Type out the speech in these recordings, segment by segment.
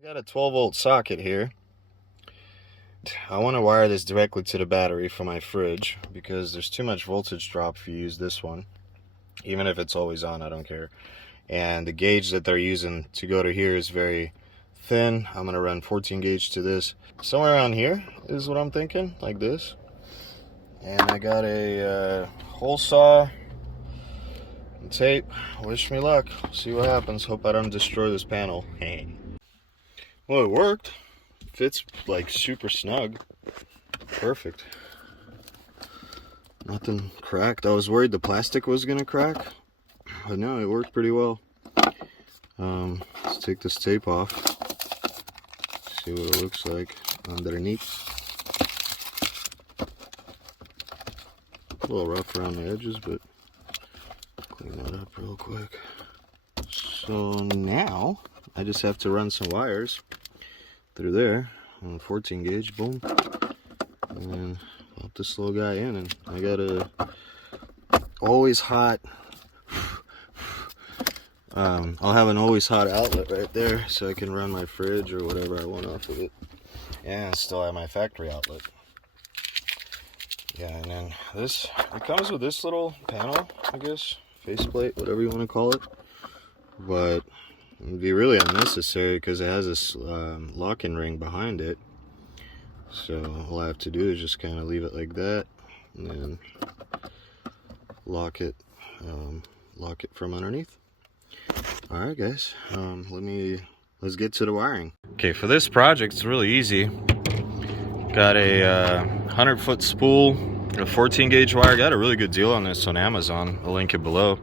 I got a 12-volt socket here. I want to wire this directly to the battery for my fridge because there's too much voltage drop if you use this one. Even if it's always on, I don't care. And the gauge that they're using to go to here is very thin. I'm going to run 14 gauge to this. Somewhere around here is what I'm thinking, like this. And I got a hole saw and tape. Wish me luck. See what happens. Hope I don't destroy this panel. Well, it worked. Fits like super snug. Perfect. Nothing cracked. I was worried the plastic was gonna crack, but no, it worked pretty well. Let's take this tape off. See what it looks like underneath. A little rough around the edges, but clean that up real quick. So now I just have to run some wires through there on 14 gauge, boom, and pop this little guy in. And I got a always hot I'll have an always hot outlet right there so I can run my fridge or whatever I want off of it, and still have my factory outlet. Yeah, and then this, it comes with this little panel, I guess, faceplate, whatever you want to call it, but it would be really unnecessary because it has this locking ring behind it. So all I have to do is just kind of leave it like that, and then lock it from underneath. All right, guys, let's get to the wiring. Okay, for this project, it's really easy. Got a 100-foot spool, a 14 gauge wire. Got a really good deal on this on Amazon. I'll link it below.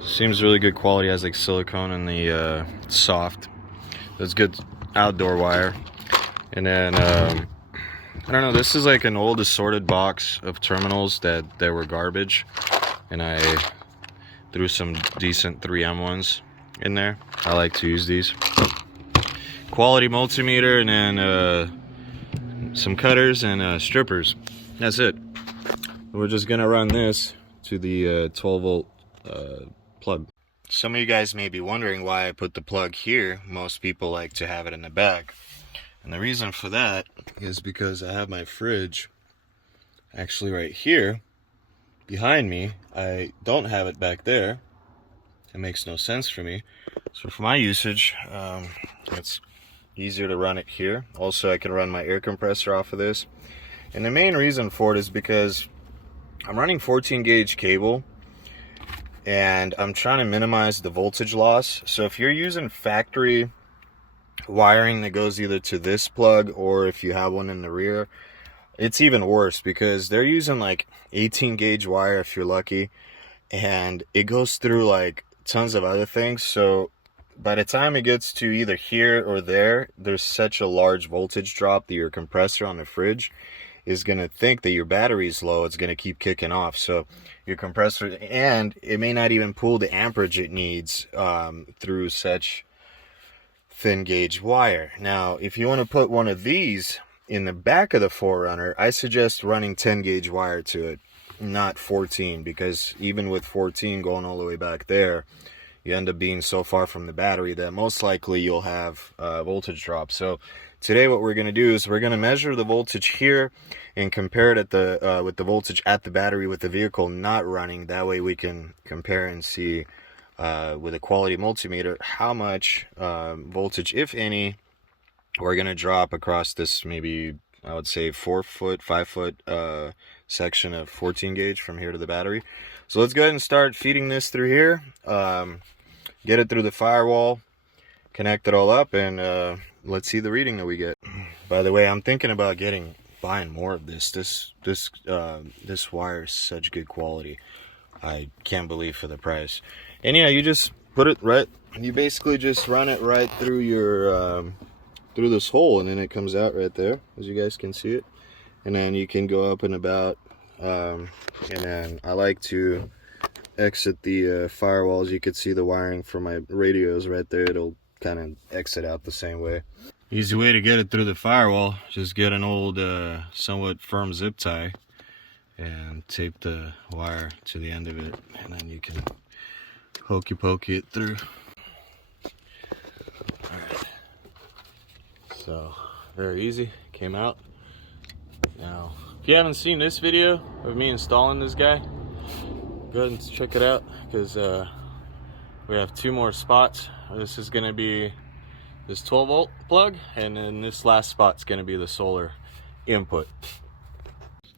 Seems really good quality. Has like silicone in the soft. That's good outdoor wire. And then I don't know, this is like an old assorted box of terminals that were garbage, and I threw some decent 3M ones in there. I like to use these. Quality multimeter, and then some cutters and strippers. That's it. We're just gonna run this to the 12-volt plug. Some of you guys may be wondering why I put the plug here. Most people like to have it in the back. And the reason for that is because I have my fridge actually right here behind me. I don't have it back there. It makes no sense for me. So for my usage, it's easier to run it here. Also, I can run my air compressor off of this. And the main reason for it is because I'm running 14 gauge cable, and I'm trying to minimize the voltage loss. So if you're using factory wiring that goes either to this plug, or if you have one in the rear, it's even worse because they're using like 18 gauge wire if you're lucky, and it goes through like tons of other things. So by the time it gets to either here or there, there's such a large voltage drop that your compressor on the fridge is going to think that your battery is low. It's going to keep kicking off. So your compressor, and it may not even pull the amperage it needs through such thin gauge wire. Now, if you want to put one of these in the back of the 4runner, I suggest running 10 gauge wire to it, not 14, because even with 14 going all the way back there, you end up being so far from the battery that most likely you'll have voltage drop. So today what we're going to do is we're going to measure the voltage here and compare it at with the voltage at the battery with the vehicle not running. That way we can compare and see with a quality multimeter how much voltage, if any, we're going to drop across this, maybe I would say 4-foot, 5-foot section of 14 gauge from here to the battery. So let's go ahead and start feeding this through here, get it through the firewall, connect it all up, and let's see the reading that we get. By the way, I'm thinking about buying more of this. This wire is such good quality. I can't believe for the price. And yeah, you just put it right, you basically just run it right through your through this hole, and then it comes out right there, as you guys can see it. And then you can go up and about, and then I like to exit the firewalls. You could see the wiring for my radios right there. It'll kind of exit out the same way. Easy way to get it through the firewall, just get an old somewhat firm zip tie and tape the wire to the end of it, and then you can hokey pokey it through. Alright. So very easy, came out. Now, if you haven't seen this video of me installing this guy, go ahead and check it out, because we have 2 more spots. This is gonna be this 12-volt plug, and then this last spot's gonna be the solar input.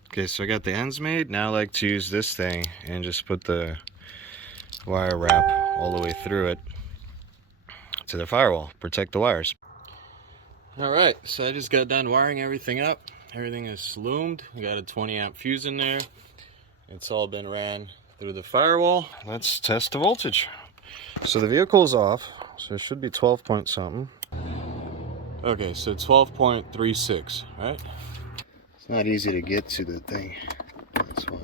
Okay, so I got the ends made. Now I like to use this thing and just put the wire wrap all the way through it to the firewall, protect the wires. All right, so I just got done wiring everything up. Everything is loomed. We got a 20-amp fuse in there. It's all been ran through the firewall. Let's test the voltage. So the vehicle's off, so it should be 12 point something. Okay, so 12.36, right? It's not easy to get to the thing. That's why.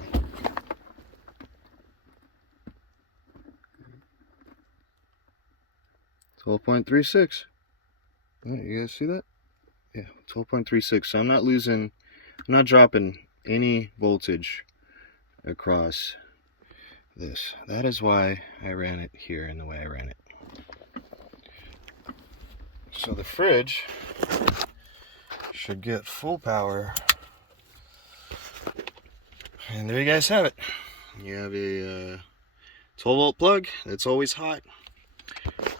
$12.36. You guys see that? Yeah, 12.36. So I'm not dropping any voltage across this. That is why I ran it here in the way I ran it. So the fridge should get full power. And there you guys have it. You have a 12-volt plug that's always hot.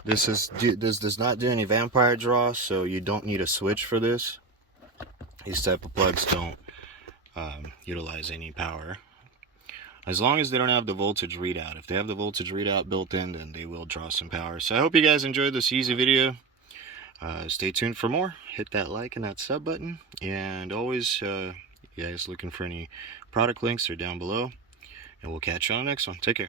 This does not do any vampire draw, so you don't need a switch for this. These type of plugs don't utilize any power, as long as they don't have the voltage readout. If they have the voltage readout built in, then they will draw some power. So I hope you guys enjoyed this easy video. Stay tuned for more. Hit that like and that sub button, and always you guys looking for any product links, are down below, and we'll catch you on the next one. Take care.